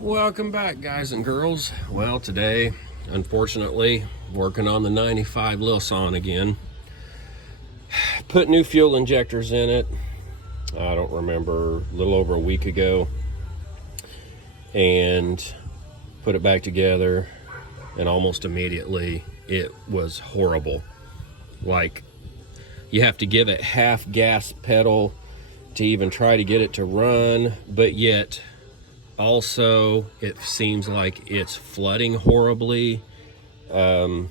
Welcome back, guys and girls. Well, today, unfortunately, working on the 95 Lilson again. Put new fuel injectors in it. I don't remember, a little over a week ago. And put it back together, and almost immediately it was horrible. Like, you have to give it half gas pedal to even try to get it to run, but yet also it seems like it's flooding horribly. So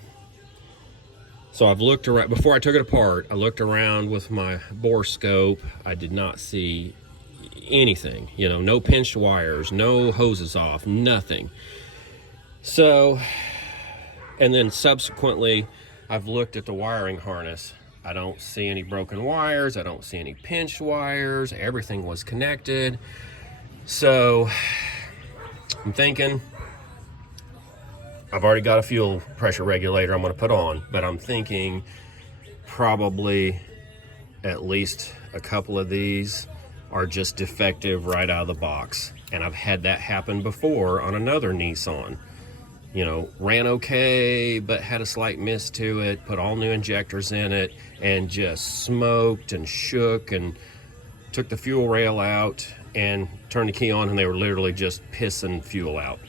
I've looked around. Before I took it apart, I looked around with my bore scope. I did not see anything, no pinched wires, no hoses off, nothing. So, and then subsequently I've looked at the wiring harness. I don't see any broken wires, I don't see any pinched wires, everything was connected. So I'm thinking, I've already got a fuel pressure regulator I'm going to put on, but I'm thinking probably at least a couple of these are just defective right out of the box. And I've had that happen before on another Nissan. Ran okay, but had a slight miss to it, put all new injectors in it, and just smoked and shook and took the fuel rail out and turned the key on, and they were literally just pissing fuel out.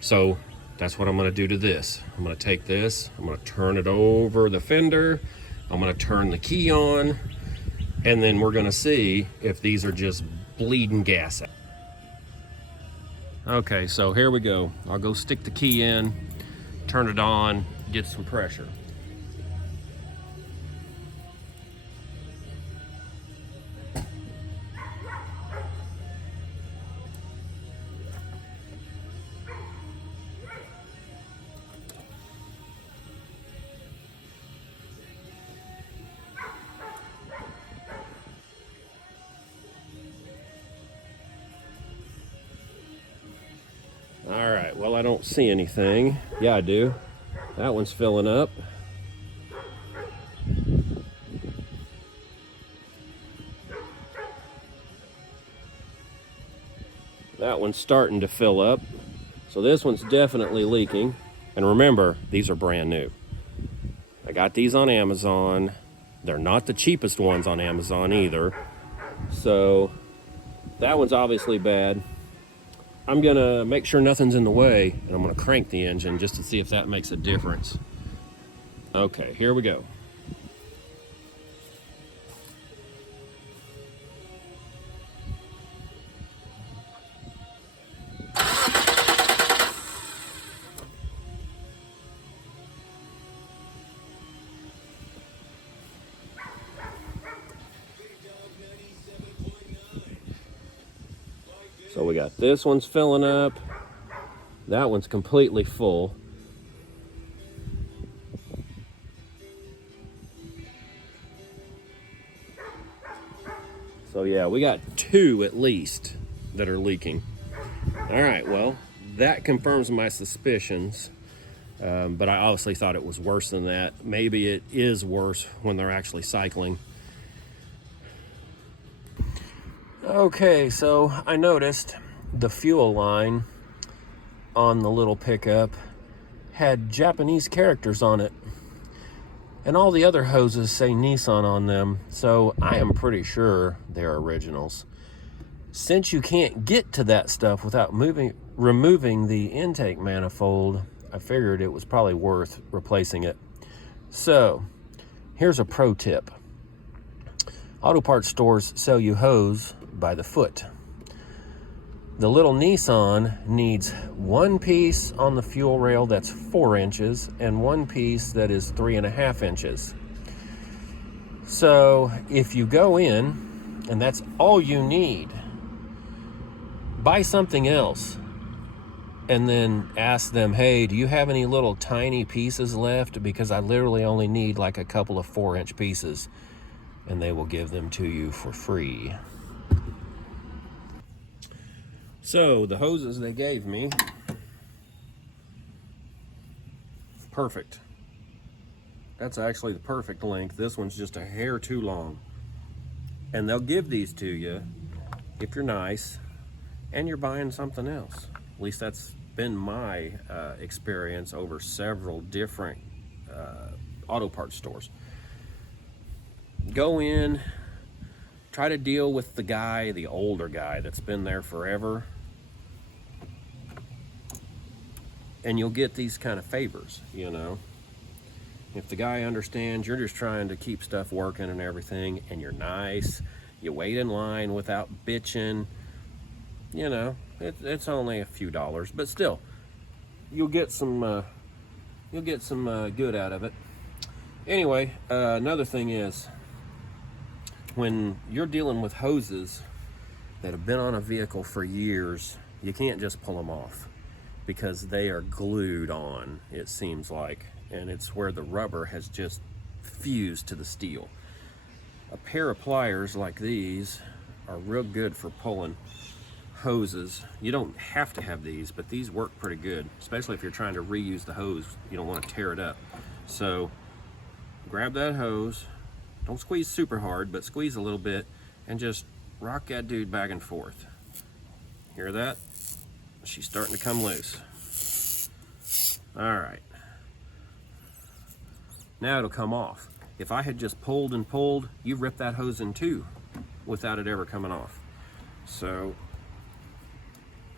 So that's what I'm going to do to this. I'm going to take this, I'm going to turn it over the fender, I'm going to turn the key on, and then we're going to see if these are just bleeding gas out. Okay, so here we go. I'll go stick the key in, turn it on, get some pressure. All right, well, I don't see anything. Yeah, I do. That one's filling up. That one's starting to fill up. So this one's definitely leaking. And remember, these are brand new. I got these on Amazon. They're not the cheapest ones on Amazon either. So that one's obviously bad. I'm gonna make sure nothing's in the way, and I'm gonna crank the engine just to see if that makes a difference. Okay, here we go. So we got this one's filling up. That one's completely full. So yeah, we got two at least that are leaking. All right, well, that confirms my suspicions. But I obviously thought it was worse than that. Maybe it is worse when they're actually cycling. Okay, so I noticed the fuel line on the little pickup had Japanese characters on it, and all the other hoses say Nissan on them, so I am pretty sure they're originals. Since you can't get to that stuff without removing the intake manifold, I figured it was probably worth replacing it. So here's a pro tip. Auto parts stores sell you hose by the foot. The little Nissan needs one piece on the fuel rail that's 4 inches and one piece that is 3.5 inches. So if you go in and that's all you need, buy something else and then ask them, hey, do you have any little tiny pieces left? Because I literally only need like a couple of 4-inch pieces, and they will give them to you for free. So the hoses they gave me, perfect. That's actually the perfect length. This one's just a hair too long. And they'll give these to you if you're nice and you're buying something else. At least that's been my experience over several different auto parts stores. Go in, try to deal with the guy, the older guy that's been there forever, and you'll get these kind of favors, you know. If the guy understands you're just trying to keep stuff working and everything, and you're nice, you wait in line without bitching, you know, it's only a few dollars, but still, you'll get some good out of it. Anyway, another thing is, when you're dealing with hoses that have been on a vehicle for years, you can't just pull them off because they are glued on, it seems like, and it's where the rubber has just fused to the steel. A pair of pliers like these are real good for pulling hoses. You don't have to have these, but these work pretty good, especially if you're trying to reuse the hose. You don't want to tear it up. So grab that hose, don't squeeze super hard, but squeeze a little bit, and just rock that dude back and forth. Hear that? She's starting to come loose. All right. Now it'll come off. If I had just pulled and pulled, you rip that hose in two without it ever coming off. So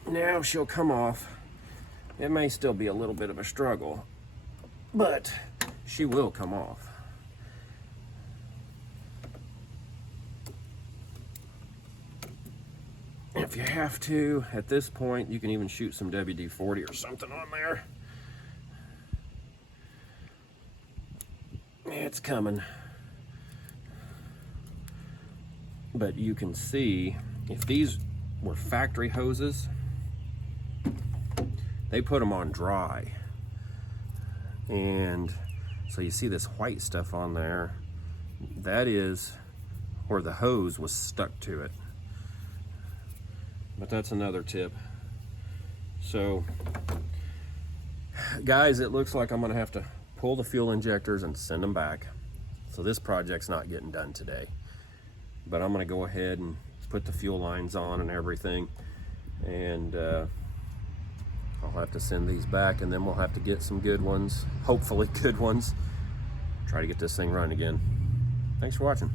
now she'll come off. It may still be a little bit of a struggle, but she will come off. If you have to, at this point, you can even shoot some WD-40 or something on there. It's coming. But you can see, if these were factory hoses, they put them on dry. And so you see this white stuff on there. That is where the hose was stuck to it. But that's another tip. So, guys, it looks like I'm gonna have to pull the fuel injectors and send them back. So this project's not getting done today. But I'm gonna go ahead and put the fuel lines on and everything. And I'll have to send these back, and then we'll have to get some good ones, hopefully good ones. Try to get this thing running again. Thanks for watching.